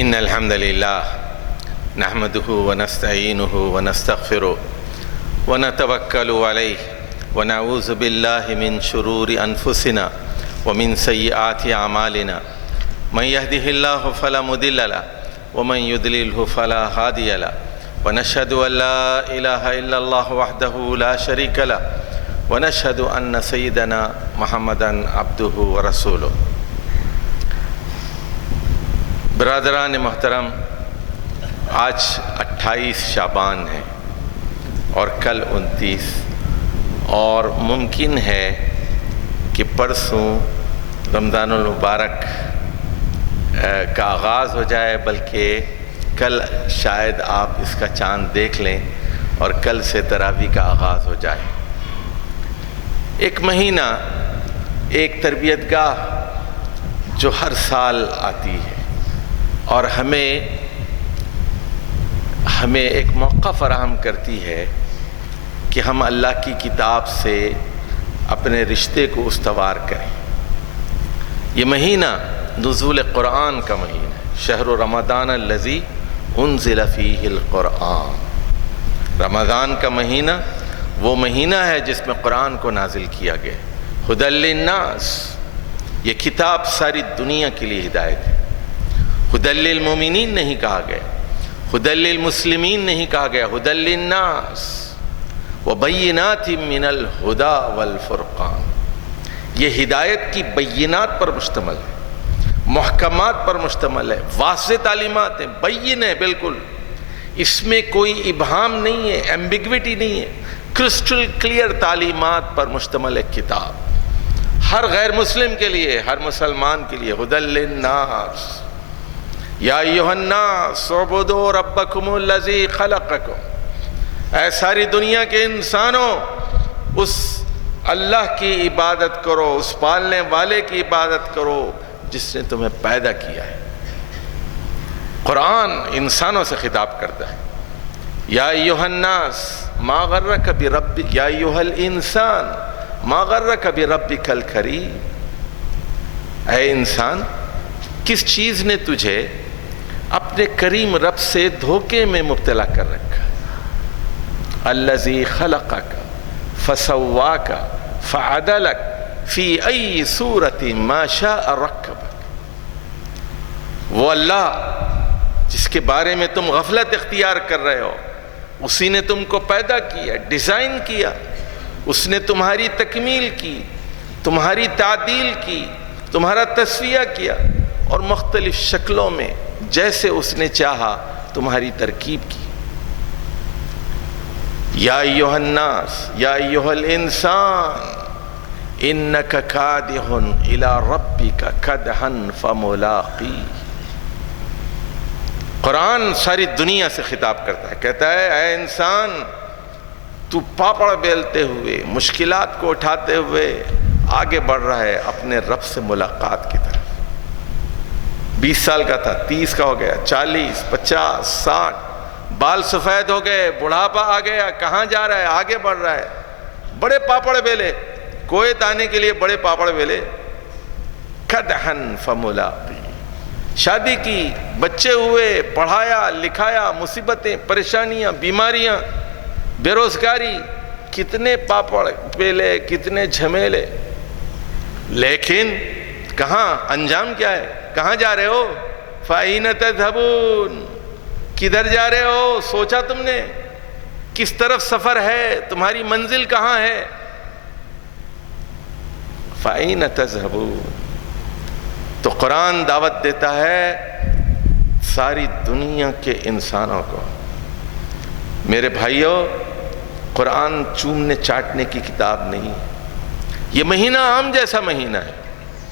إن الحمد لله نحمده ونستعينه ونستغفره ونتوكل عليه ونعوذ بالله من شرور أنفسنا ومن سيئات أعمالنا من يهده الله فلا مضل له ومن يضلله فلا هادي له ونشهد أن لا إله إلا الله وحده لا شريك له ونشهد أن سيدنا محمدًا عبده ورسوله۔ برادران محترم، آج 28 شعبان ہے اور کل 29 اور ممکن ہے کہ پرسوں رمضان المبارک کا آغاز ہو جائے، بلکہ کل شاید آپ اس کا چاند دیکھ لیں اور کل سے تراویح کا آغاز ہو جائے۔ ایک مہینہ، ایک تربیت گاہ جو ہر سال آتی ہے اور ہمیں ایک موقع فراہم کرتی ہے کہ ہم اللہ کی کتاب سے اپنے رشتے کو استوار کریں۔ یہ مہینہ نزول قرآن کا مہینہ ہے۔ شہر رمضان الذی انزل فیہ القرآن۔ رمضان کا مہینہ وہ مہینہ ہے جس میں قرآن کو نازل کیا گیا۔ ھدی للناس، یہ کتاب ساری دنیا کے لیے ہدایت ہے۔ ھدی للمؤمنین نہیں کہا گیا، ھدی للمسلمین نہیں کہا گیا، ھدی للناس وبینات من الھدی والفرقان۔ یہ ہدایت کی بینات پر مشتمل ہے، محکمات پر مشتمل ہے، واضح تعلیمات ہیں، بین ہے بالکل، اس میں کوئی ابہام نہیں ہے، ایمبیگوٹی نہیں ہے، کرسٹل کلیئر تعلیمات پر مشتمل ہے کتاب، ہر غیر مسلم کے لیے، ہر مسلمان کے لیے۔ ھدی للناس یا ایھا الناس اعبدوا ربکم الذی خلقکم، اے ساری دنیا کے انسانوں اس اللہ کی عبادت کرو، اس پالنے والے کی عبادت کرو جس نے تمہیں پیدا کیا ہے۔ قرآن انسانوں سے خطاب کرتا ہے۔ یا ایھا الناس ما غرک بربک، یا ایھا الانسان ما غرک بربک الکریم، اے انسان کس چیز نے تجھے اپنے کریم رب سے دھوکے میں مبتلا کر رکھا؟ الذی خلقک فسواک فعدلک فی ای صورت ما شاء رکبک۔ وہ اللہ جس کے بارے میں تم غفلت اختیار کر رہے ہو، اسی نے تم کو پیدا کیا، ڈیزائن کیا، اس نے تمہاری تکمیل کی، تمہاری تعدیل کی، تمہارا تسویہ کیا اور مختلف شکلوں میں جیسے اس نے چاہا تمہاری ترکیب کی۔ یا ایھا الناس یا ایھا الانسان انک کادح الی ربک کدحا فملاقیہ۔ قرآن ساری دنیا سے خطاب کرتا ہے، کہتا ہے اے انسان تو پاپڑ بیلتے ہوئے، مشکلات کو اٹھاتے ہوئے آگے بڑھ رہا ہے اپنے رب سے ملاقات کی طرف۔ 20 سال کا تھا، 30 کا ہو گیا، 40، 50، 60، بال سفید ہو گئے، بڑھاپا آ گیا، کہاں جا رہا ہے؟ آگے بڑھ رہا ہے۔ بڑے پاپڑ بیلے، کویت آنے کے لیے بڑے پاپڑ بیلے، کدحا فملاقیہ۔ شادی کی، بچے ہوئے، پڑھایا لکھایا، مصیبتیں، پریشانیاں، بیماریاں، بے روزگاری، کتنے پاپڑ بیلے، کتنے جھمیلے، لیکن کہاں انجام کیا ہے؟ کہاں جا رہے ہو؟ فَأَيْنَ تَذْهَبُونَ، کدھر جا رہے ہو؟ سوچا تم نے؟ کس طرف سفر ہے؟ تمہاری منزل کہاں ہے؟ فَأَيْنَ تَذْهَبُونَ۔ تو قرآن دعوت دیتا ہے ساری دنیا کے انسانوں کو۔ میرے بھائیوں، قرآن چومنے چاٹنے کی کتاب نہیں، یہ مہینہ عام جیسا مہینہ ہے۔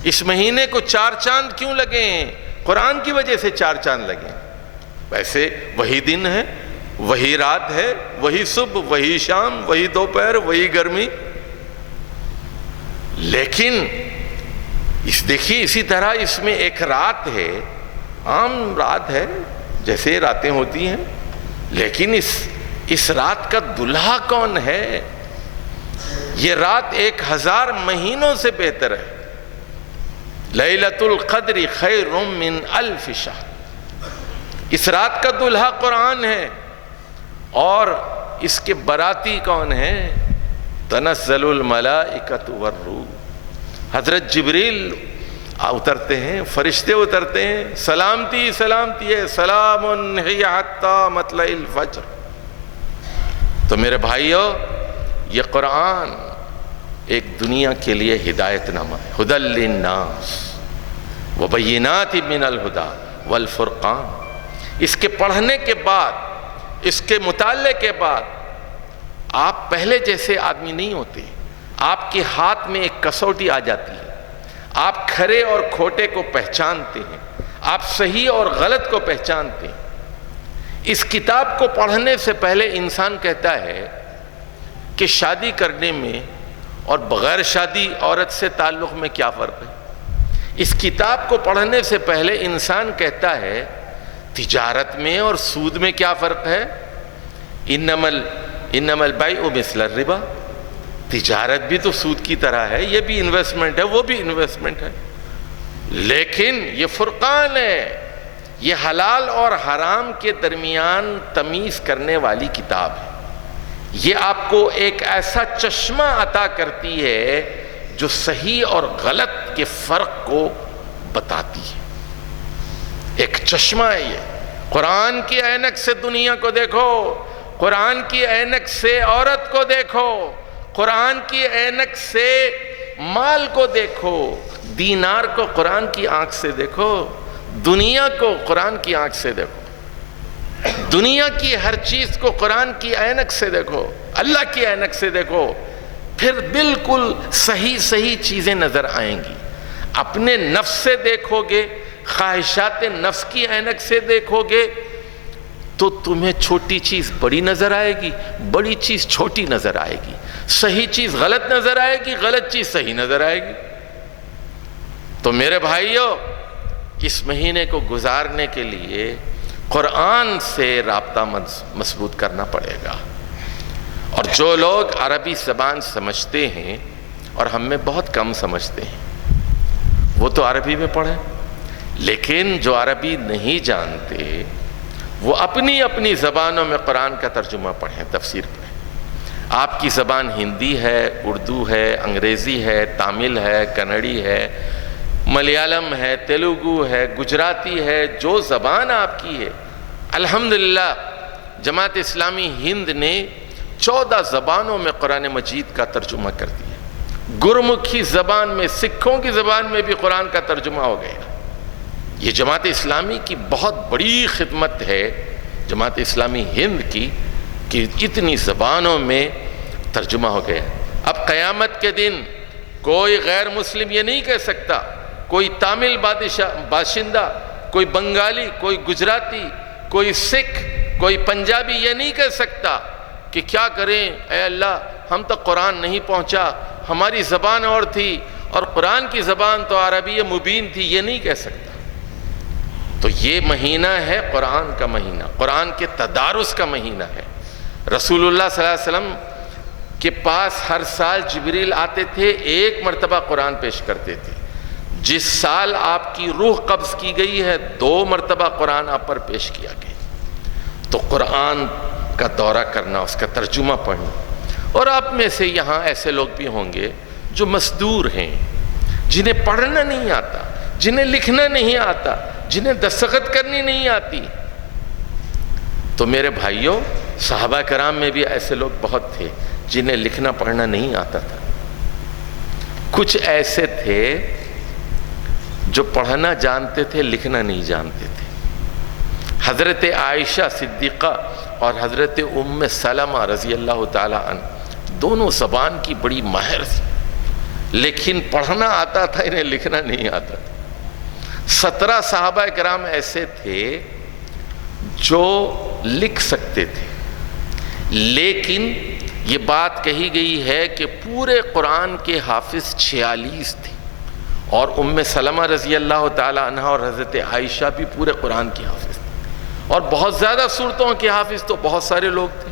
اس مہینے کو 4 چاند کیوں لگے ہیں؟ قرآن کی وجہ سے 4 چاند لگے ہیں۔ ویسے وہی دن ہے، وہی رات ہے، وہی صبح، وہی شام، وہی دوپہر، وہی گرمی، لیکن دیکھیے اسی طرح اس میں ایک رات ہے، عام رات ہے جیسے راتیں ہوتی ہیں، لیکن اس رات کا دلہا کون ہے؟ یہ رات 1000 مہینوں سے بہتر ہے۔ لیلۃ القدر خیر من 1000 شہر۔ اس رات کا دلہا قرآن ہے، اور اس کے باراتی کون ہیں؟ تنزل الملائکۃ والروح، حضرت جبریل اترتے ہیں، فرشتے اترتے ہیں، سلامتی سلامتی ہے، سلام ہی حتی مطلع الفجر۔ تو میرے بھائیو، یہ قرآن ایک دنیا کے لیے ہدایت نامہ ہے، ھدی للناس وبینات من الھدی والفرقان۔ اس کے پڑھنے کے بعد، اس کے مطالعے کے بعد آپ پہلے جیسے آدمی نہیں ہوتے، آپ کے ہاتھ میں ایک کسوٹی آ جاتی ہے، آپ کھرے اور کھوٹے کو پہچانتے ہیں، آپ صحیح اور غلط کو پہچانتے ہیں۔ اس کتاب کو پڑھنے سے پہلے انسان کہتا ہے کہ شادی کرنے میں اور بغیر شادی عورت سے تعلق میں کیا فرق ہے۔ اس کتاب کو پڑھنے سے پہلے انسان کہتا ہے تجارت میں اور سود میں کیا فرق ہے۔ انما البیع مثل الربا، تجارت بھی تو سود کی طرح ہے، یہ بھی انویسٹمنٹ ہے، وہ بھی انویسٹمنٹ ہے، لیکن یہ فرقان ہے، یہ حلال اور حرام کے درمیان تمیز کرنے والی کتاب ہے۔ یہ آپ کو ایک ایسا چشمہ عطا کرتی ہے جو صحیح اور غلط کے فرق کو بتاتی ہے۔ ایک چشمہ ہے یہ۔ قرآن کی عینک سے دنیا کو دیکھو، قرآن کی عینک سے عورت کو دیکھو، قرآن کی عینک سے مال کو دیکھو، دینار کو قرآن کی آنکھ سے دیکھو، دنیا کو قرآن کی آنکھ سے دیکھو، دنیا کی ہر چیز کو قرآن کی عینک سے دیکھو، اللہ کی عینک سے دیکھو، پھر بالکل صحیح چیزیں نظر آئیں گی۔ اپنے نفس سے دیکھو گے، خواہشات نفس کی عینک سے دیکھو گے تو تمہیں چھوٹی چیز بڑی نظر آئے گی، بڑی چیز چھوٹی نظر آئے گی، صحیح چیز غلط نظر آئے گی، غلط چیز صحیح نظر آئے گی۔ تو میرے بھائیو، اس مہینے کو گزارنے کے لیے قرآن سے رابطہ مضبوط کرنا پڑے گا۔ اور جو لوگ عربی زبان سمجھتے ہیں اور ہم میں بہت کم سمجھتے ہیں، وہ تو عربی میں پڑھیں، لیکن جو عربی نہیں جانتے وہ اپنی اپنی زبانوں میں قرآن کا ترجمہ پڑھیں، تفسیر پڑھیں۔ آپ کی زبان ہندی ہے، اردو ہے، انگریزی ہے، تامل ہے، کنڑی ہے، ملیالم ہے، تیلگو ہے، گجراتی ہے، جو زبان آپ کی ہے، الحمدللہ جماعت اسلامی ہند نے 14 زبانوں میں قرآن مجید کا ترجمہ کر دیا۔ گرمکھی زبان میں، سکھوں کی زبان میں بھی قرآن کا ترجمہ ہو گیا۔ یہ جماعت اسلامی کی بہت بڑی خدمت ہے، جماعت اسلامی ہند کی، کہ اتنی زبانوں میں ترجمہ ہو گیا۔ اب قیامت کے دن کوئی غیر مسلم یہ نہیں کہہ سکتا، کوئی تامل باشندہ، کوئی بنگالی، کوئی گجراتی، کوئی سکھ، کوئی پنجابی یہ نہیں کہہ سکتا کہ کیا کریں اے اللہ، ہم تک قرآن نہیں پہنچا، ہماری زبان اور تھی اور قرآن کی زبان تو عربی مبین تھی، یہ نہیں کہہ سکتا۔ تو یہ مہینہ ہے قرآن کا مہینہ، قرآن کے تدارس کا مہینہ ہے۔ رسول اللہ صلی اللہ علیہ وسلم کے پاس ہر سال جبریل آتے تھے، ایک مرتبہ قرآن پیش کرتے تھے۔ جس سال آپ کی روح قبض کی گئی ہے، 2 مرتبہ قرآن آپ پر پیش کیا گیا۔ تو قرآن کا دورہ کرنا، اس کا ترجمہ پڑھنا۔ اور آپ میں سے یہاں ایسے لوگ بھی ہوں گے جو مزدور ہیں، جنہیں پڑھنا نہیں آتا، جنہیں لکھنا نہیں آتا، جنہیں دستخط کرنی نہیں آتی۔ تو میرے بھائیوں، صحابہ کرام میں بھی ایسے لوگ بہت تھے جنہیں لکھنا پڑھنا نہیں آتا تھا۔ کچھ ایسے تھے جو پڑھنا جانتے تھے، لکھنا نہیں جانتے تھے۔ حضرت عائشہ صدیقہ اور حضرت ام سلمہ رضی اللہ تعالی عنہ دونوں زبان کی بڑی ماہر تھی، لیکن پڑھنا آتا تھا، انہیں لکھنا نہیں آتا تھا۔ 17 صحابہ کرام ایسے تھے جو لکھ سکتے تھے، لیکن یہ بات کہی گئی ہے کہ پورے قرآن کے حافظ 46 تھے، اور ام سلمہ رضی اللہ تعالی عنہ اور حضرت عائشہ بھی پورے قرآن کی حافظ تھے، اور بہت زیادہ سورتوں کے حافظ تو بہت سارے لوگ تھے۔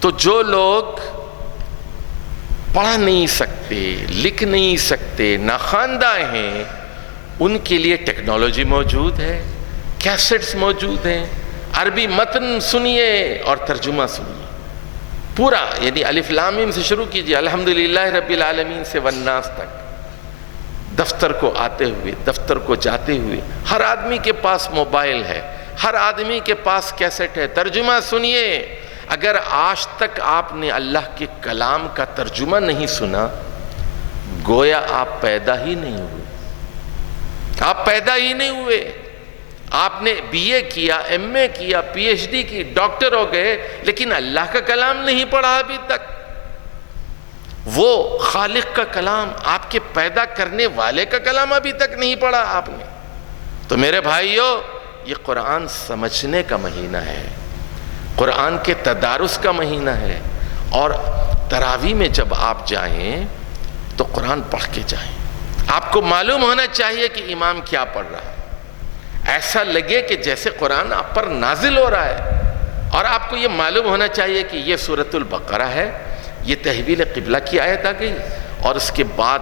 تو جو لوگ پڑھ نہیں سکتے، لکھ نہیں سکتے، ناخواندہ ہیں، ان کے لیے ٹیکنالوجی موجود ہے، کیسٹس موجود ہیں، عربی متن سنیے اور ترجمہ سنیے پورا، یعنی الف لام میم سے شروع کیجئے الحمدللہ رب العالمین سے والناس تک، دفتر کو آتے ہوئے، دفتر کو جاتے ہوئے۔ ہر آدمی کے پاس موبائل ہے، ہر آدمی کے پاس کیسٹ ہے، ترجمہ سنیے۔ اگر آج تک آپ نے اللہ کے کلام کا ترجمہ نہیں سنا، گویا آپ پیدا ہی نہیں ہوئے، آپ پیدا ہی نہیں ہوئے۔ آپ نے بی اے کیا، ایم اے کیا، پی ایچ ڈی کی، ڈاکٹر ہو گئے، لیکن اللہ کا کلام نہیں پڑھا ابھی تک۔ وہ خالق کا کلام، آپ کے پیدا کرنے والے کا کلام ابھی تک نہیں پڑھا آپ نے۔ تو میرے بھائیو، یہ قرآن سمجھنے کا مہینہ ہے، قرآن کے تدارس کا مہینہ ہے، اور تراویح میں جب آپ جائیں تو قرآن پڑھ کے جائیں۔ آپ کو معلوم ہونا چاہیے کہ امام کیا پڑھ رہا ہے، ایسا لگے کہ جیسے قرآن آپ پر نازل ہو رہا ہے، اور آپ کو یہ معلوم ہونا چاہیے کہ یہ سورۃ البقرہ ہے، یہ تحویل قبلہ کی آیت آ گئی، اور اس کے بعد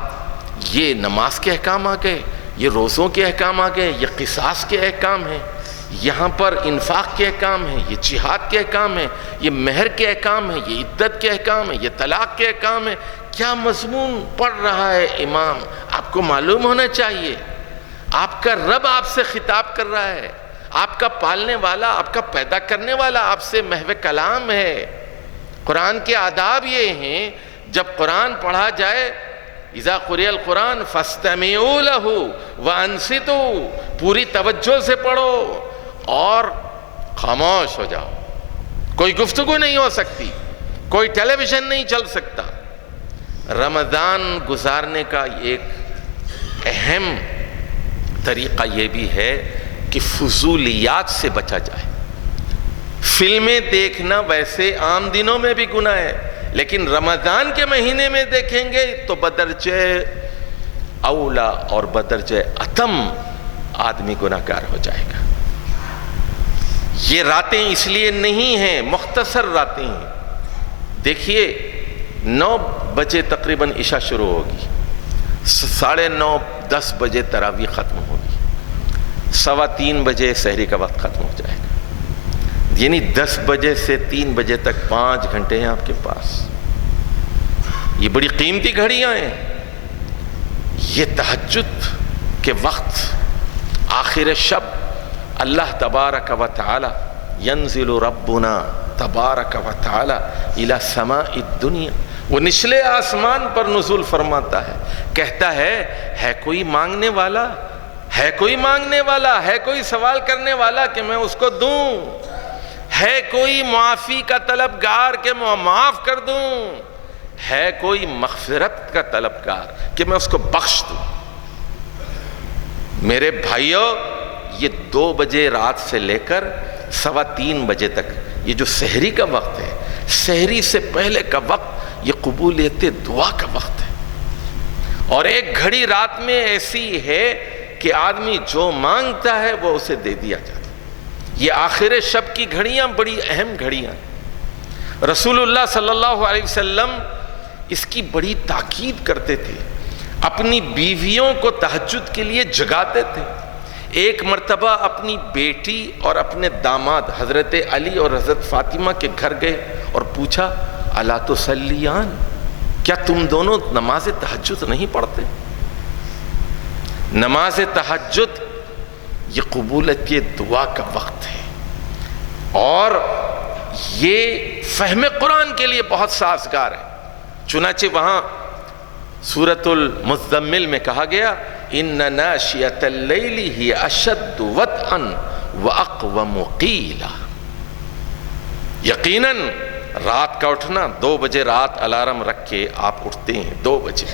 یہ نماز کے احکام آ گئے، یہ روزوں کے احکام آ گئے، یہ قصاص کے احکام ہیں، یہاں پر انفاق کے احکام ہیں، یہ جہاد کے احکام ہیں، یہ مہر کے احکام ہیں، یہ عدت کے احکام ہیں، یہ طلاق کے احکام ہیں۔ کیا مضمون پڑھ رہا ہے امام، آپ کو معلوم ہونا چاہیے۔ آپ کا رب آپ سے خطاب کر رہا ہے، آپ کا پالنے والا، آپ کا پیدا کرنے والا آپ سے محو کلام ہے۔ قرآن کے آداب یہ ہیں، جب قرآن پڑھا جائے، اذا قرئ القرآن فاستمعوا لہ وانصتوا، پوری توجہ سے پڑھو اور خاموش ہو جاؤ، کوئی گفتگو نہیں ہو سکتی، کوئی ٹیلی ویژن نہیں چل سکتا۔ رمضان گزارنے کا ایک اہم طریقہ یہ بھی ہے کہ فضولیات سے بچا جائے۔ فلمیں دیکھنا ویسے عام دنوں میں بھی گناہ ہے، لیکن رمضان کے مہینے میں دیکھیں گے تو بدرجہ اولا اور بدرجہ اتم آدمی گناہگار ہو جائے گا۔ یہ راتیں اس لیے نہیں ہیں، مختصر راتیں ہیں۔ دیکھیے 9 بجے تقریباً عشاء شروع ہوگی، 9:30 10 بجے تراویح ختم ہوگی، 3:15 بجے سحری کا وقت ختم ہو جائے گا، یعنی 10 بجے سے 3 بجے تک 5 گھنٹے ہیں آپ کے پاس۔ یہ بڑی قیمتی گھڑیاں ہیں۔ یہ تہجد کے وقت آخر شب اللہ تبارک و تعالی ینزل ربنا تبارک و تعالی الی سماء الدنیا، وہ نچلے آسمان پر نزول فرماتا ہے، کہتا ہے کوئی مانگنے والا، ہے کوئی مانگنے والا، ہے کوئی سوال کرنے والا کہ میں اس کو دوں، ہے کوئی معافی کا طلبگار کہ میں معاف کر دوں، ہے کوئی مغفرت کا طلبگار کہ میں اس کو بخش دوں۔ میرے بھائیو، یہ 2 بجے رات سے لے کر 3:15 بجے تک یہ جو سحری کا وقت ہے، سحری سے پہلے کا وقت یہ قبولیت دعا کا وقت ہے، اور ایک گھڑی رات میں ایسی ہے کہ آدمی جو مانگتا ہے وہ اسے دے دیا جاتا ہے۔ یہ آخر شب کی گھڑیاں بڑی اہم گھڑیاں ہیں۔ رسول اللہ صلی اللہ علیہ وسلم اس کی بڑی تاکید کرتے تھے، اپنی بیویوں کو تہجد کے لیے جگاتے تھے۔ ایک مرتبہ اپنی بیٹی اور اپنے داماد حضرت علی اور حضرت فاطمہ کے گھر گئے اور پوچھا، الا تصلیان، کیا تم دونوں نماز تہجد نہیں پڑھتے؟ نماز تہجد یہ قبولیت کے دعا کا وقت ہے، اور یہ فہم قرآن کے لیے بہت سازگار ہے۔ چنانچہ وہاں سورۃ المزمل میں کہا گیا، ان ناشئۃ اللیل ہی اشد وطئا واقوم قیلا، یقیناً رات کا اٹھنا 2 بجے رات الارم رکھ کے آپ اٹھتے ہیں، 2 بجے،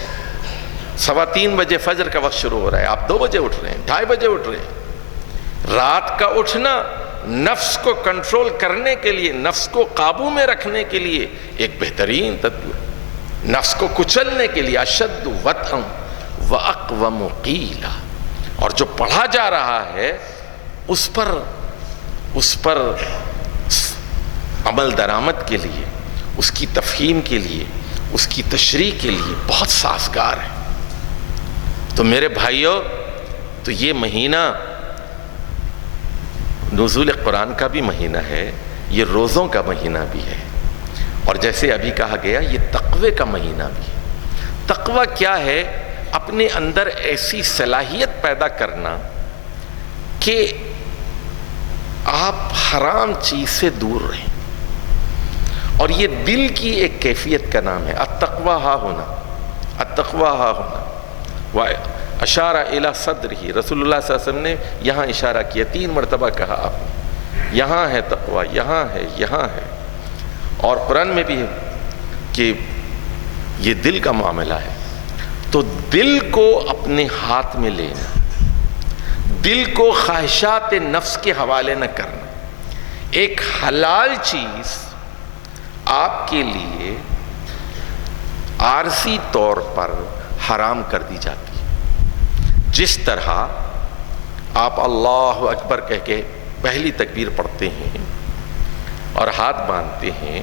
3:15 بجے فجر کا وقت شروع ہو رہا ہے، آپ 2 بجے اٹھ رہے ہیں، 2:30 بجے اٹھ رہے ہیں۔ رات کا اٹھنا نفس کو کنٹرول کرنے کے لیے، نفس کو قابو میں رکھنے کے لیے ایک بہترین تدبیر، نفس کو کچلنے کے لیے اشد وطئا واقوم قیلا، اور جو پڑھا جا رہا ہے اس پر عمل درآمد کے لیے، اس کی تفہیم کے لیے، اس کی تشریح کے لیے بہت سازگار ہے۔ تو میرے بھائیوں، تو یہ مہینہ نزول قرآن کا بھی مہینہ ہے، یہ روزوں کا مہینہ بھی ہے، اور جیسے ابھی کہا گیا یہ تقوی کا مہینہ بھی ہے۔ تقوی کیا ہے؟ اپنے اندر ایسی صلاحیت پیدا کرنا کہ آپ حرام چیز سے دور رہیں، اور یہ دل کی ایک کیفیت کا نام ہے۔ التقوی ہا ہونا، التقوی ہا ہونا، اشارہ الی صدرہ، رسول اللہ صلی اللہ علیہ وسلم نے یہاں اشارہ کیا، 3 مرتبہ کہا آپ نے، یہاں ہے تقوی، یہاں ہے، یہاں ہے۔ اور قرآن میں بھی ہے کہ یہ دل کا معاملہ ہے، تو دل کو اپنے ہاتھ میں لینا، دل کو خواہشات نفس کے حوالے نہ کرنا۔ ایک حلال چیز آپ کے لیے عارضی طور پر حرام کر دی جاتی ہے۔ جس طرح آپ اللہ اکبر کہہ کے پہلی تکبیر پڑھتے ہیں اور ہاتھ باندھتے ہیں،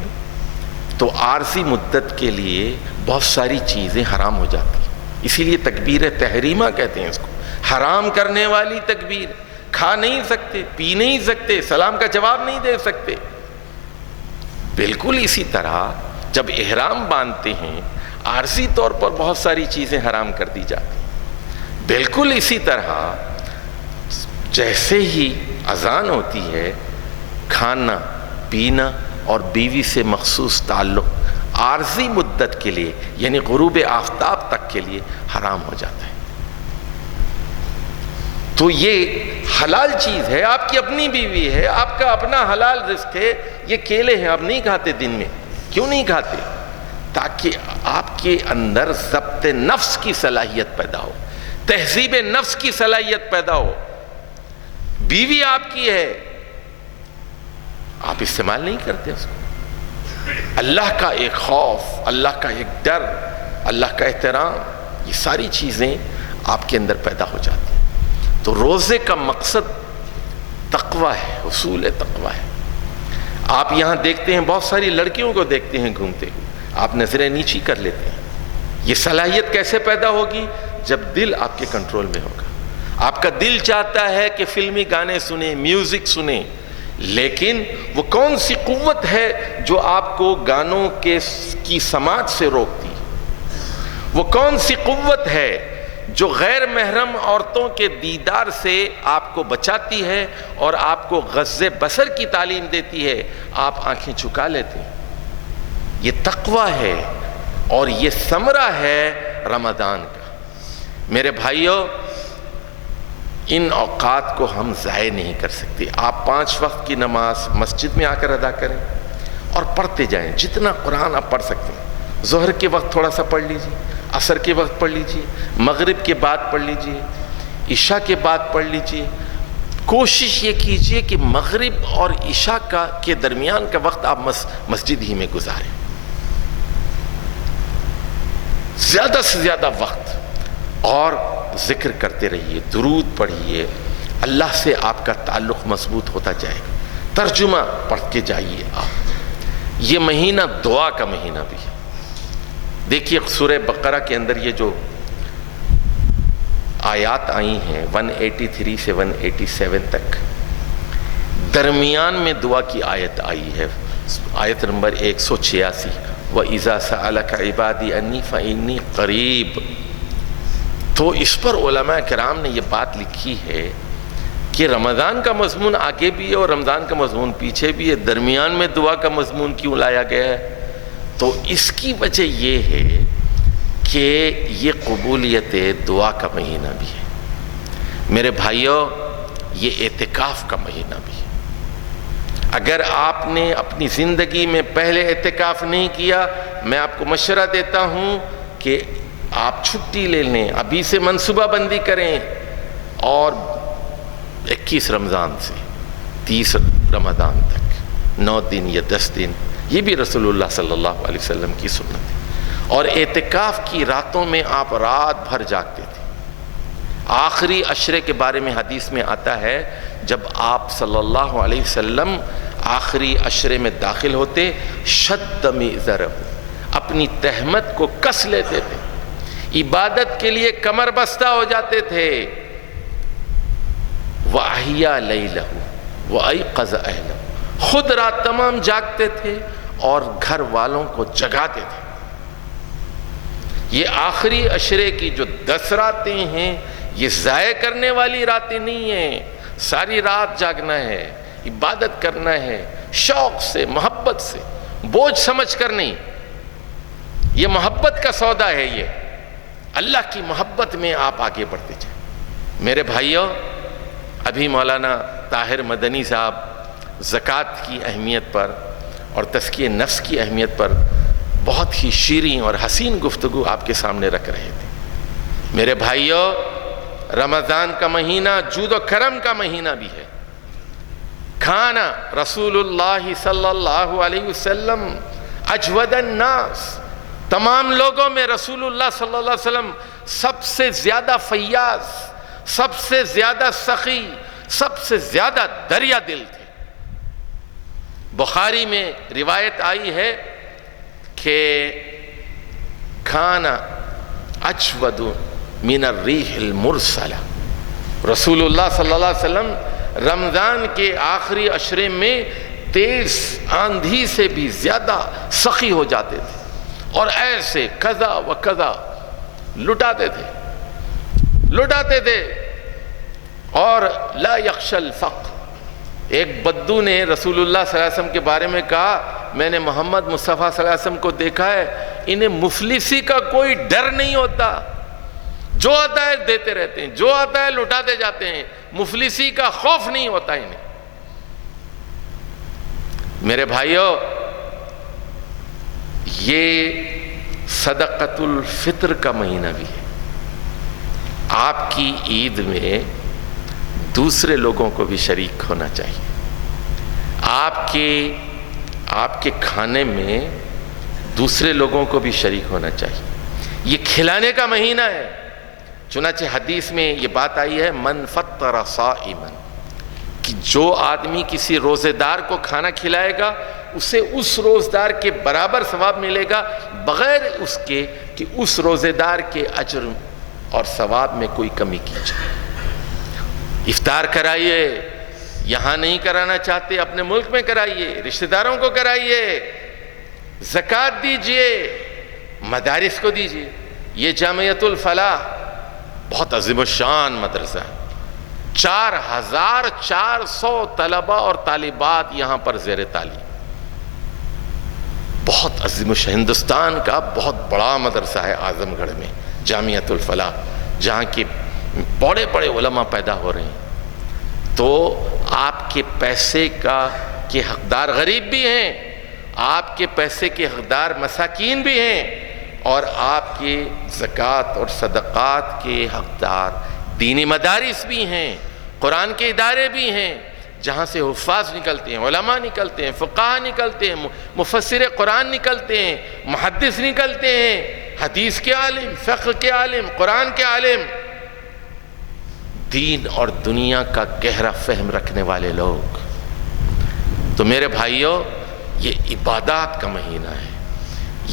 تو عارضی مدت کے لیے بہت ساری چیزیں حرام ہو جاتی ہیں۔ اسی لیے تکبیر تحریمہ کہتے ہیں اس کو، حرام کرنے والی تکبیر۔ کھا نہیں سکتے، پی نہیں سکتے، سلام کا جواب نہیں دے سکتے۔ بالکل اسی طرح جب احرام باندھتے ہیں، عارضی طور پر بہت ساری چیزیں حرام کر دی جاتی ہیں۔ بالکل اسی طرح جیسے ہی اذان ہوتی ہے، کھانا پینا اور بیوی سے مخصوص تعلق عارضی مدت کے لیے، یعنی غروب آفتاب تک کے لیے حرام ہو جاتا ہے۔ تو یہ حلال چیز ہے، آپ کی اپنی بیوی ہے، آپ کا اپنا حلال رزق ہے۔ یہ کیلے ہیں، آپ نہیں کھاتے دن میں، کیوں نہیں کھاتے؟ تاکہ آپ کے اندر ضبط نفس کی صلاحیت پیدا ہو، تہذیب نفس کی صلاحیت پیدا ہو۔ بیوی آپ کی ہے، آپ استعمال نہیں کرتے اس کو۔ اللہ کا ایک خوف، اللہ کا ایک ڈر، اللہ کا احترام، یہ ساری چیزیں آپ کے اندر پیدا ہو جاتی ہیں۔ تو روزے کا مقصد تقوی ہے، حصول تقوی ہے۔ آپ یہاں دیکھتے ہیں بہت ساری لڑکیوں کو دیکھتے ہیں گھومتے ہوئے، آپ نظریں نیچی کر لیتے ہیں۔ یہ صلاحیت کیسے پیدا ہوگی؟ جب دل آپ کے کنٹرول میں ہوگا۔ آپ کا دل چاہتا ہے کہ فلمی گانے سنیں، میوزک سنیں، لیکن وہ کون سی قوت ہے جو آپ کو گانوں کی سماعت سے روکتی ہے؟ وہ کون سی قوت ہے جو غیر محرم عورتوں کے دیدار سے آپ کو بچاتی ہے اور آپ کو غض بصر کی تعلیم دیتی ہے؟ آپ آنکھیں چکا لیتے ہیں۔ یہ تقوی ہے اور یہ ثمرہ ہے رمضان کا۔ میرے بھائیوں، ان اوقات کو ہم ضائع نہیں کر سکتے۔ آپ 5 وقت کی نماز مسجد میں آ کر ادا کریں اور پڑھتے جائیں، جتنا قرآن آپ پڑھ سکتے ہیں۔ ظہر کے وقت تھوڑا سا پڑھ لیجئے، عصر کے وقت پڑھ لیجئے، مغرب کے بعد پڑھ لیجئے، عشاء کے بعد پڑھ لیجئے۔ کوشش یہ کیجئے کہ مغرب اور عشاء کے درمیان کا وقت آپ مسجد ہی میں گزاریں۔ زیادہ سے زیادہ وقت، اور ذکر کرتے رہیے، درود پڑھیے، اللہ سے آپ کا تعلق مضبوط ہوتا جائے گا۔ ترجمہ پڑھ کے جائیے آپ۔ یہ مہینہ دعا کا مہینہ بھی ہے۔ دیکھیے سورہ بقرہ کے اندر یہ جو آیات آئی ہیں 183 سے 187 تک، درمیان میں دعا کی آیت آئی ہے، آیت نمبر 186، وَإِذَا سَأَلَكَ عِبَادِي أَنِّي فَإِنِّي قَرِيبٌ۔ تو اس پر علماء کرام نے یہ بات لکھی ہے کہ رمضان کا مضمون آگے بھی ہے اور رمضان کا مضمون پیچھے بھی ہے، درمیان میں دعا کا مضمون کیوں لایا گیا ہے؟ تو اس کی وجہ یہ ہے کہ یہ قبولیت دعا کا مہینہ بھی ہے۔ میرے بھائیوں، یہ اعتکاف کا مہینہ بھی ہے۔ اگر آپ نے اپنی زندگی میں پہلے اعتکاف نہیں کیا، میں آپ کو مشورہ دیتا ہوں کہ آپ چھٹی لے لیں، ابھی سے منصوبہ بندی کریں، اور 21 رمضان سے 30 رمضان تک 9 دن یا 10 دن، یہ بھی رسول اللہ صلی اللہ علیہ وسلم کی سنت ہے۔ اور اعتکاف کی راتوں میں آپ رات بھر جاگتے تھے۔ آخری عشرے کے بارے میں حدیث میں آتا ہے، جب آپ صلی اللہ علیہ وسلم آخری عشرے میں داخل ہوتے، شد مئزرہ، اپنی تہمت کو کس لیتے تھے، عبادت کے لیے کمر بستہ ہو جاتے تھے۔ وَأَحْيَا لَيْلَهُ، وَأَيْقَظَ أَهْلَهُ، خود رات تمام جاگتے تھے اور گھر والوں کو جگاتے تھے۔ یہ آخری عشرے کی جو 10 راتیں ہیں یہ ضائع کرنے والی راتیں نہیں ہیں، ساری رات جاگنا ہے، عبادت کرنا ہے، شوق سے، محبت سے، بوجھ سمجھ کر نہیں۔ یہ محبت کا سودا ہے، یہ اللہ کی محبت میں آپ آگے بڑھتے جائیں۔ میرے بھائیوں، ابھی مولانا طاہر مدنی صاحب زکوٰۃ کی اہمیت پر اور تزکیہ نفس کی اہمیت پر بہت ہی شیریں اور حسین گفتگو آپ کے سامنے رکھ رہے تھے۔ میرے بھائیوں، رمضان کا مہینہ جود و کرم کا مہینہ بھی ہے۔ کھانا رسول اللہ صلی اللہ علیہ وسلم اجود الناس، تمام لوگوں میں رسول اللہ صلی اللہ علیہ وسلم سب سے زیادہ فیاض، سب سے زیادہ سخی، سب سے زیادہ دریا دل تھے۔ بخاری میں روایت آئی ہے کہ کھانا اجود من الریح المرسلہ، رسول اللہ صلی اللہ علیہ وسلم رمضان کے آخری عشرے میں تیز آندھی سے بھی زیادہ سخی ہو جاتے تھے اور ایسے قضا و قضا لٹاتے تھے اور لا یخشى الفقر۔ ایک بدو نے رسول اللہ صلی اللہ علیہ وسلم کے بارے میں کہا، میں نے محمد مصطفیٰ صلی اللہ علیہ وسلم کو دیکھا ہے، انہیں مفلسی کا کوئی ڈر نہیں ہوتا، جو آتا ہے دیتے رہتے ہیں، جو آتا ہے لٹاتے جاتے ہیں، مفلسی کا خوف نہیں ہوتا انہیں۔ میرے بھائیوں، یہ صدقۃ الفطر کا مہینہ بھی ہے۔ آپ کی عید میں دوسرے لوگوں کو بھی شریک ہونا چاہیے۔ آپ کے کھانے میں دوسرے لوگوں کو بھی شریک ہونا چاہیے۔ یہ کھلانے کا مہینہ ہے۔ چنانچہ حدیث میں یہ بات آئی ہے، من فطر صائما، کہ جو آدمی کسی روزے دار کو کھانا کھلائے گا اسے اس روزدار کے برابر ثواب ملے گا، بغیر اس کے کہ اس روزے دار کے اجر اور ثواب میں کوئی کمی کی جائے۔ افطار کرائیے، یہاں نہیں کرانا چاہتے اپنے ملک میں کرائیے، رشتہ داروں کو کرائیے، زکوٰۃ دیجئے، مدارس کو دیجئے۔ یہ جامعۃ الفلاح بہت عظیم الشان مدرسہ ہے، 4400 طلبہ اور طالبات یہاں پر زیر تعلیم، بہت عظیم الشان، ہندوستان کا بہت بڑا مدرسہ ہے اعظم گڑھ میں جامعۃ الفلاح، جہاں کے بڑے بڑے علماء پیدا ہو رہے ہیں۔ تو آپ کے پیسے کے حقدار غریب بھی ہیں، آپ کے پیسے کے حقدار مساکین بھی ہیں، اور آپ کے زکوٰۃ اور صدقات کے حقدار دینی مدارس بھی ہیں، قرآن کے ادارے بھی ہیں، جہاں سے حفاظ نکلتے ہیں، علماء نکلتے ہیں، فقہاء نکلتے ہیں، مفسر قرآن نکلتے ہیں، محدث نکلتے ہیں، حدیث کے عالم، فقہ کے عالم، قرآن کے عالم، دین اور دنیا کا گہرا فہم رکھنے والے لوگ۔ تو میرے بھائیوں، یہ عبادات کا مہینہ ہے،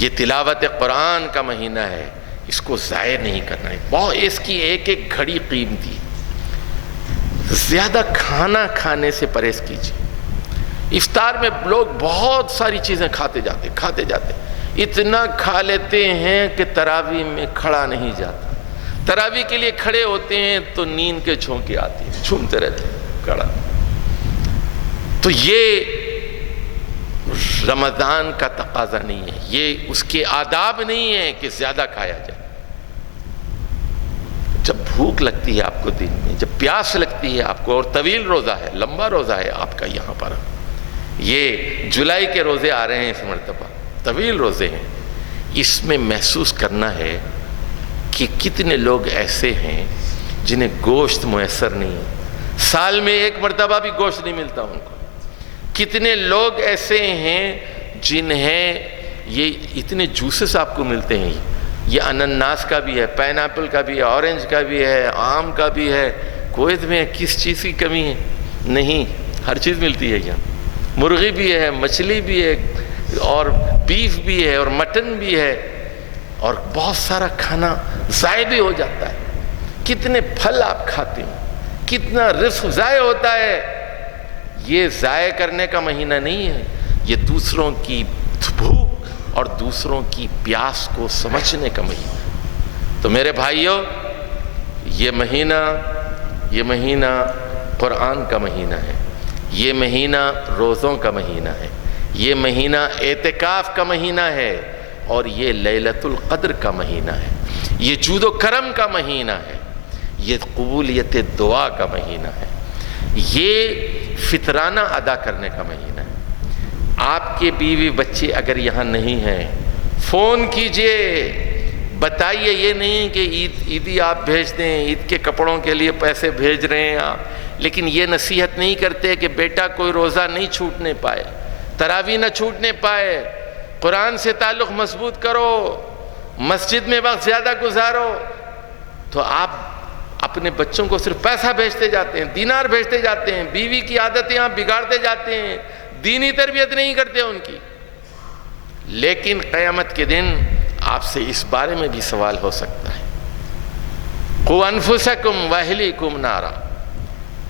یہ تلاوت قرآن کا مہینہ ہے، اس کو ضائع نہیں کرنا ہے۔ بہت اس کی ایک ایک گھڑی قیمتی۔ زیادہ کھانا کھانے سے پرہیز کیجیے۔ افطار میں لوگ بہت ساری چیزیں کھاتے جاتے، اتنا کھا لیتے ہیں کہ تراویح میں کھڑا نہیں جاتا۔ تراویح کے لیے کھڑے ہوتے ہیں تو نیند کے جھونکے آتی ہیں، جھومتے رہتے ہیں کھڑا۔ تو یہ رمضان کا تقاضا نہیں ہے، یہ اس کے آداب نہیں ہے کہ زیادہ کھایا جائے۔ جب بھوک لگتی ہے آپ کو دن میں، جب پیاس لگتی ہے آپ کو، اور طویل روزہ ہے، لمبا روزہ ہے آپ کا یہاں پر، یہ جولائی کے روزے آ رہے ہیں اس مرتبہ، طویل روزے ہیں، اس میں محسوس کرنا ہے کہ کتنے لوگ ایسے ہیں جنہیں گوشت میسر نہیں ہے، سال میں ایک مرتبہ بھی گوشت نہیں ملتا ان کو۔ کتنے لوگ ایسے ہیں جنہیں یہ اتنے جوسز آپ کو ملتے ہیں، یہ انناس کا بھی ہے، پائن ایپل کا بھی ہے، اورنج کا بھی ہے، آم کا بھی ہے۔ کویت میں کس چیز کی کمی ہے؟ نہیں، ہر چیز ملتی ہے یہاں، مرغی بھی ہے، مچھلی بھی ہے، اور بیف بھی ہے، اور مٹن بھی ہے، اور بہت سارا کھانا ضائع بھی ہو جاتا ہے۔ کتنے پھل آپ کھاتے ہیں، کتنا رزق ضائع ہوتا ہے۔ یہ ضائع کرنے کا مہینہ نہیں ہے، یہ دوسروں کی بھوک اور دوسروں کی پیاس کو سمجھنے کا مہینہ ہے۔ تو میرے بھائیوں، یہ مہینہ قرآن کا مہینہ ہے، یہ مہینہ روزوں کا مہینہ ہے، یہ مہینہ اعتکاف کا مہینہ ہے، اور یہ لیلۃ القدر کا مہینہ ہے، یہ جود و کرم کا مہینہ ہے، یہ قبولیت دعا کا مہینہ ہے، یہ فطرانہ ادا کرنے کا مہینہ ہے۔ آپ کے بیوی بچے اگر یہاں نہیں ہیں، فون کیجئے، بتائیے، یہ نہیں کہ عیدی آپ بھیج دیں، عید کے کپڑوں کے لیے پیسے بھیج رہے ہیں آپ، لیکن یہ نصیحت نہیں کرتے کہ بیٹا کوئی روزہ نہیں چھوٹنے پائے، تراویح نہ چھوٹنے پائے، قرآن سے تعلق مضبوط کرو، مسجد میں وقت زیادہ گزارو۔ تو آپ اپنے بچوں کو صرف پیسہ بھیجتے جاتے ہیں، دینار بھیجتے جاتے ہیں، بیوی کی عادتیں آپ بگاڑتے جاتے ہیں، دینی تربیت نہیں کرتے ان کی۔ لیکن قیامت کے دن آپ سے اس بارے میں بھی سوال ہو سکتا ہے، قُوْ أَنفُسَكُمْ وَأَهْلِيكُمْ نَارًا۔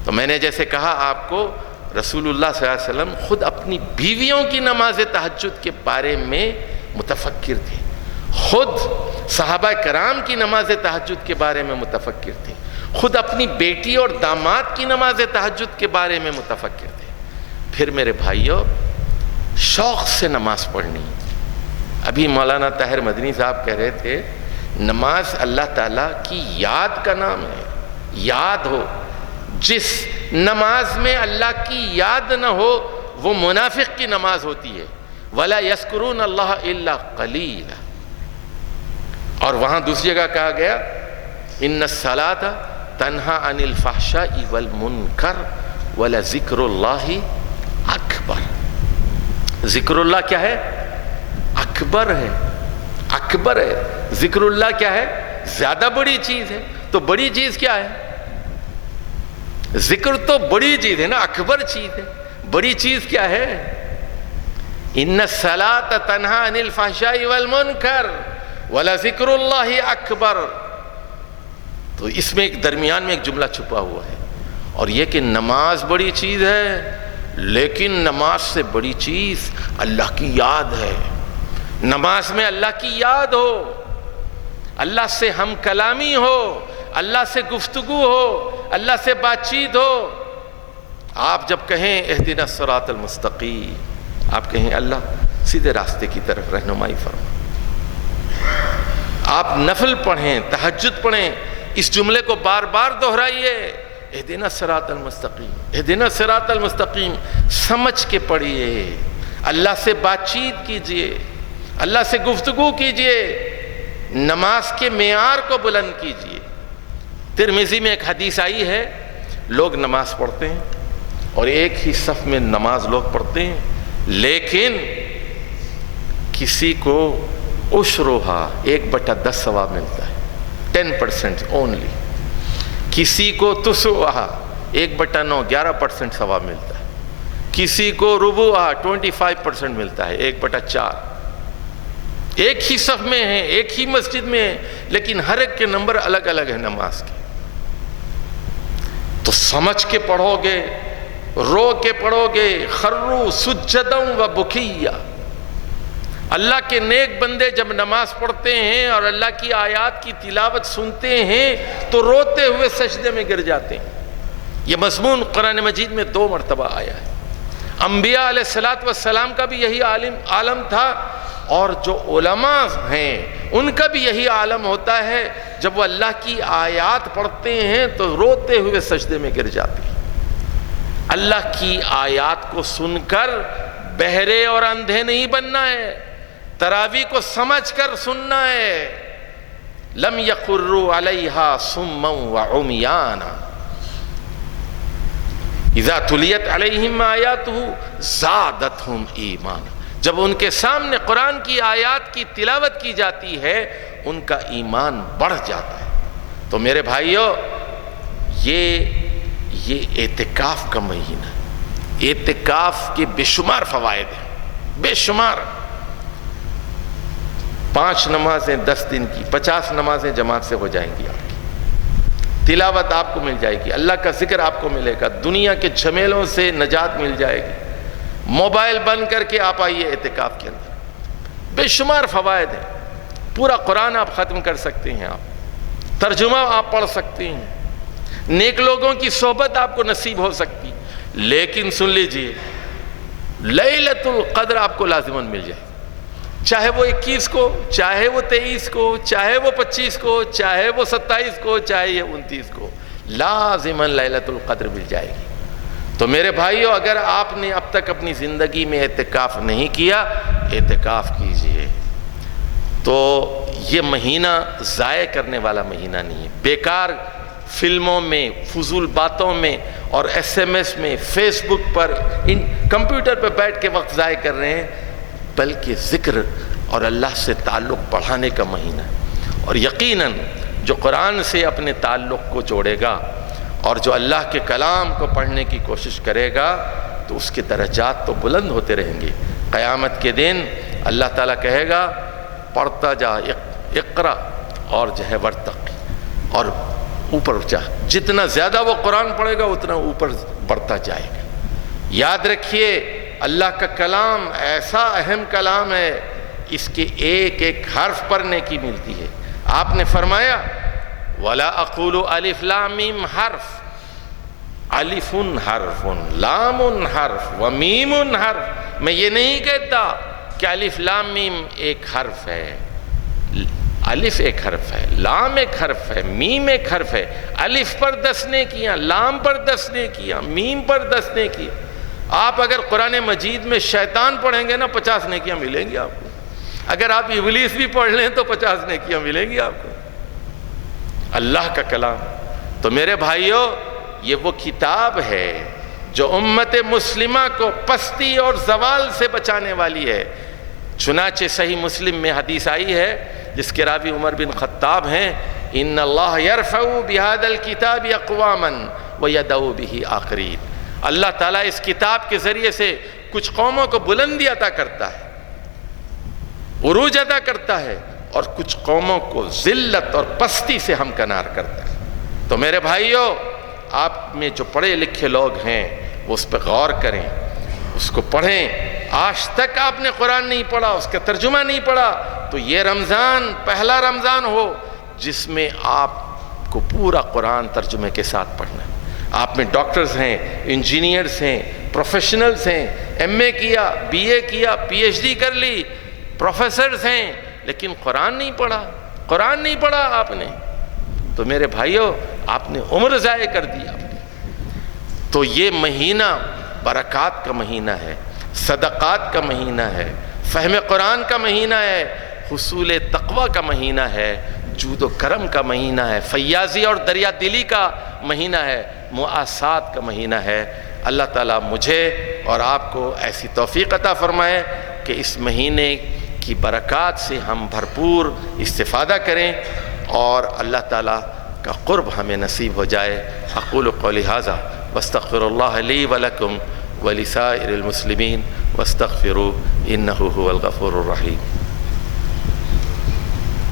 تو میں نے جیسے کہا آپ کو، رسول اللہ صلی اللہ علیہ وسلم خود اپنی بیویوں کی نماز تہجد کے بارے میں متفکر تھے، خود صحابہ کرام کی نماز تہجد کے بارے میں متفکر تھے، خود اپنی بیٹی اور داماد کی نماز تہجد کے بارے میں متفکر تھے۔ پھر میرے بھائیوں، شوق سے نماز پڑھنی۔ ابھی مولانا طاہر مدنی صاحب کہہ رہے تھے، نماز اللہ تعالیٰ کی یاد کا نام ہے، یاد ہو۔ جس نماز میں اللہ کی یاد نہ ہو وہ منافق کی نماز ہوتی ہے۔ وَلَا يَذْكُرُونَ اللَّهَ إِلَّا قَلِيلًا۔ اور وہاں دوسری جگہ کہا گیا، إِنَّ الصَّلَاةَ تَنْهَى عَنِ الْفَحْشَاءِ وَالْمُنْكَرِ وَلَذِكْرُ اللَّهِ أَكْبَرُ۔ ذکر اللہ کیا ہے؟ اکبر ہے، اکبر ہے۔ ذکر اللہ کیا ہے؟ زیادہ بڑی چیز ہے۔ تو بڑی چیز کیا ہے؟ ذکر تو بڑی چیز ہے نا، اکبر چیز ہے۔ بڑی چیز کیا ہے؟ ان الصلاۃ تنہی عن الفحشاء والمنکر ولذکر اللہ اکبر۔ تو اس میں ایک درمیان میں ایک جملہ چھپا ہوا ہے، اور یہ کہ نماز بڑی چیز ہے، لیکن نماز سے بڑی چیز اللہ کی یاد ہے۔ نماز میں اللہ کی یاد ہو، اللہ سے ہم کلامی ہو، اللہ سے گفتگو ہو، اللہ سے بات چیت ہو۔ آپ جب کہیں اہدنا الصراط المستقیم، آپ کہیں اللہ سیدھے راستے کی طرف رہنمائی فرما۔ آپ نفل پڑھیں، تہجد پڑھیں، اس جملے کو بار بار دہرائیے، اہدنا الصراط المستقیم، اہدنا الصراط المستقیم، سمجھ کے پڑھیے، اللہ سے بات چیت کیجئے، اللہ سے گفتگو کیجئے، نماز کے معیار کو بلند کیجئے۔ ترمذی میں ایک حدیث آئی ہے، لوگ نماز پڑھتے ہیں اور ایک ہی صف میں نماز لوگ پڑھتے ہیں، لیکن کسی کو عشرھا 1/10 ثواب ملتا ہے، 10% اونلی۔ کسی کو تسعھا 1/9 11% ثواب ملتا ہے، کسی کو ربعھا 25% ملتا ہے، 1/4۔ ایک ہی صف میں ہیں، ایک ہی مسجد میں ہیں، لیکن ہر ایک کے نمبر الگ الگ ہیں نماز کے۔ تو سمجھ کے پڑھو گے، رو کے پڑھو گے، خروا سجدا و بکیا۔ اللہ کے نیک بندے جب نماز پڑھتے ہیں اور اللہ کی آیات کی تلاوت سنتے ہیں تو روتے ہوئے سجدے میں گر جاتے ہیں۔ یہ مضمون قرآن مجید میں 2 مرتبہ آیا ہے۔ انبیاء علیہ السلام کا بھی یہی عالم تھا، اور جو علماء ہیں ان کا بھی یہی عالم ہوتا ہے، جب وہ اللہ کی آیات پڑھتے ہیں تو روتے ہوئے سجدے میں گر جاتے ہیں۔ اللہ کی آیات کو سن کر بہرے اور اندھے نہیں بننا ہے، تراویح کو سمجھ کر سننا ہے۔ لم یخروا علیہا صما وعمیانا اذا تلیت علیہم آیاتہ زادتہم ایمانا۔ جب ان کے سامنے قرآن کی آیات کی تلاوت کی جاتی ہے ان کا ایمان بڑھ جاتا ہے۔ تو میرے بھائیوں، یہ اعتکاف کا مہینہ ہے۔ اعتکاف کے بے شمار فوائد ہیں، بے شمار۔ 5 نمازیں 10 دن کی، 50 نمازیں جماعت سے ہو جائیں گی آپ کی۔ تلاوت آپ کو مل جائے گی، اللہ کا ذکر آپ کو ملے گا، دنیا کے جھمیلوں سے نجات مل جائے گی۔ موبائل بند کر کے آپ آئیے اعتکاف کے اندر، بے شمار فوائد ہیں۔ پورا قرآن آپ ختم کر سکتے ہیں، آپ ترجمہ آپ پڑھ سکتے ہیں، نیک لوگوں کی صحبت آپ کو نصیب ہو سکتی، لیکن سن لیجئے لیلۃ القدر آپ کو لازماً مل جائے، چاہے وہ 21 کو، چاہے وہ 23 کو، چاہے وہ 25 کو، چاہے وہ 27 کو، چاہے یہ 29 کو، لازماً لیلۃ القدر مل جائے گی۔ تو میرے بھائیو، اگر آپ نے اب تک اپنی زندگی میں اعتکاف نہیں کیا، اعتکاف کیجئے۔ تو یہ مہینہ ضائع کرنے والا مہینہ نہیں ہے، بیکار فلموں میں، فضول باتوں میں اور SMS میں، face book per, in computer پہ بیٹھ کے وقت ضائع کر رہے ہیں، بلکہ ذکر اور اللہ سے تعلق بڑھانے کا مہینہ ہے۔ اور یقیناً جو قرآن سے اپنے تعلق کو جوڑے گا اور جو اللہ کے کلام کو پڑھنے کی کوشش کرے گا تو اس کے درجات تو بلند ہوتے رہیں گے۔ قیامت کے دن اللہ تعالیٰ کہے گا پڑھتا جا، اقرا، اور جو ہے ورتقی، اور اوپر جا، جتنا زیادہ وہ قرآن پڑھے گا اتنا اوپر بڑھتا جائے گا۔ یاد رکھیے اللہ کا کلام ایسا اہم کلام ہے، اس کے ایک ایک حرف پر نیکی ملتی ہے۔ آپ نے فرمایا وَلَا أَقُولُ أَلِفْ لَامْ مِيم حرف، الف حرف، لام حرف، ومیم حرف۔ میں یہ نہیں کہتا کہ الف لام میم ایک حرف ہے، الف ایک حرف ہے، لام ایک حرف ہے، میم ایک حرف ہے۔ الف پر 10 نیکیاں، لام پر 10 نیکیاں، میم پر 10 نیکیاں۔ آپ اگر قرآن مجید میں شیطان پڑھیں گے نا 50 نیکیاں ملیں گی آپ کو، اگر آپ ابلیس بھی پڑھ لیں تو 50 نیکیاں ملیں گی آپ کو، اللہ کا کلام۔ تو میرے بھائیو، یہ وہ کتاب ہے جو امت مسلمہ کو پستی اور زوال سے بچانے والی ہے۔ چنانچہ صحیح مسلم میں حدیث آئی ہے جس کے راوی عمر بن خطاب ہیں، ان اللہ یرفع بہذا الکتاب اقواما ویدعو بہ آخرین۔ اللہ تعالیٰ اس کتاب کے ذریعے سے کچھ قوموں کو بلندی عطا کرتا ہے، عروج عطا کرتا ہے، اور کچھ قوموں کو ذلت اور پستی سے ہمکنار کرتا ہے۔ تو میرے بھائیو، آپ میں جو پڑھے لکھے لوگ ہیں وہ اس پہ غور کریں، اس کو پڑھیں۔ آج تک آپ نے قرآن نہیں پڑھا، اس کا ترجمہ نہیں پڑھا، تو یہ رمضان پہلا رمضان ہو جس میں آپ کو پورا قرآن ترجمے کے ساتھ پڑھنا ہے۔ آپ میں ڈاکٹرز ہیں، انجینئرز ہیں، پروفیشنلز ہیں، MA کیا، BA کیا، PhD کر لی، پروفیسرز ہیں، لیکن قرآن نہیں پڑھا، قرآن نہیں پڑھا آپ نے، تو میرے بھائیو آپ نے عمر ضائع کر دی آپ نے۔ تو یہ مہینہ برکات کا مہینہ ہے، صدقات کا مہینہ ہے، فہم قرآن کا مہینہ ہے، حصول تقوی کا مہینہ ہے، جود و کرم کا مہینہ ہے، فیاضی اور دریا دلی کا مہینہ ہے، مؤاسات کا مہینہ ہے۔ اللہ تعالیٰ مجھے اور آپ کو ایسی توفیق عطا فرمائے کہ اس مہینے کی برکات سے ہم بھرپور استفادہ کریں اور اللہ تعالیٰ کا قرب ہمیں نصیب ہو جائے۔ اقول قولی ھذا واستغفر اللہ لی ولکم ولسائر المسلمین واستغفروہ انہ ھو الغفور الرحیم۔